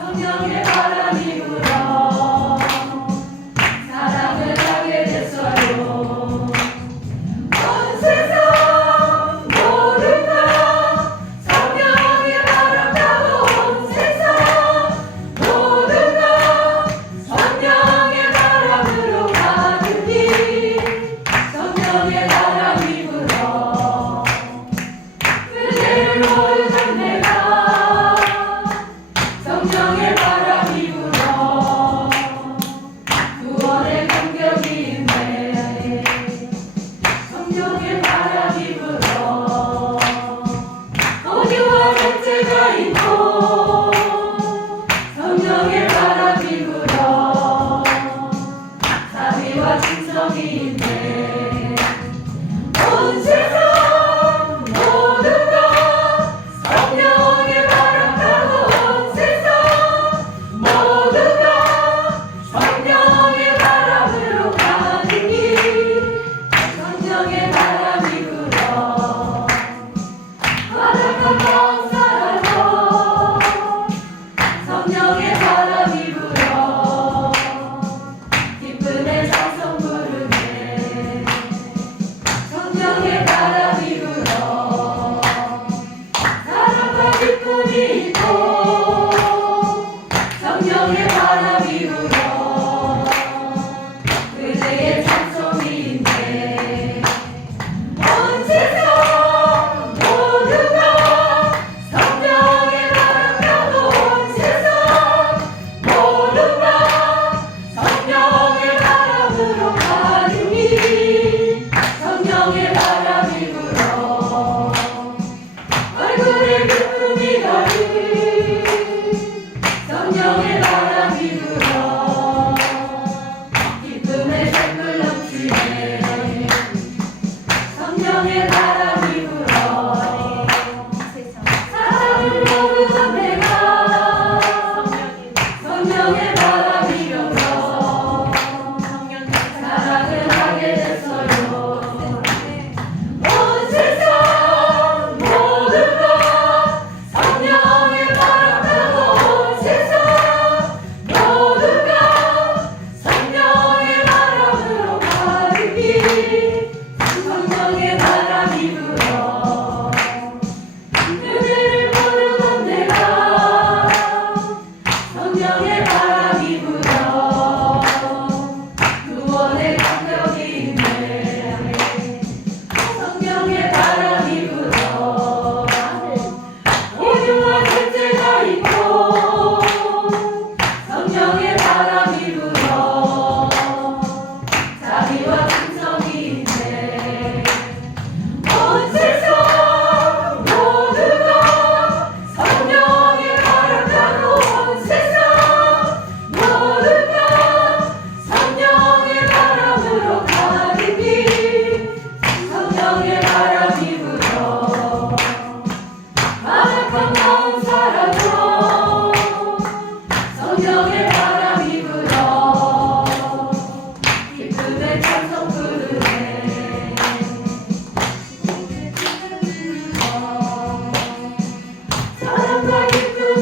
성령의 바람 till he let us.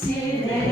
till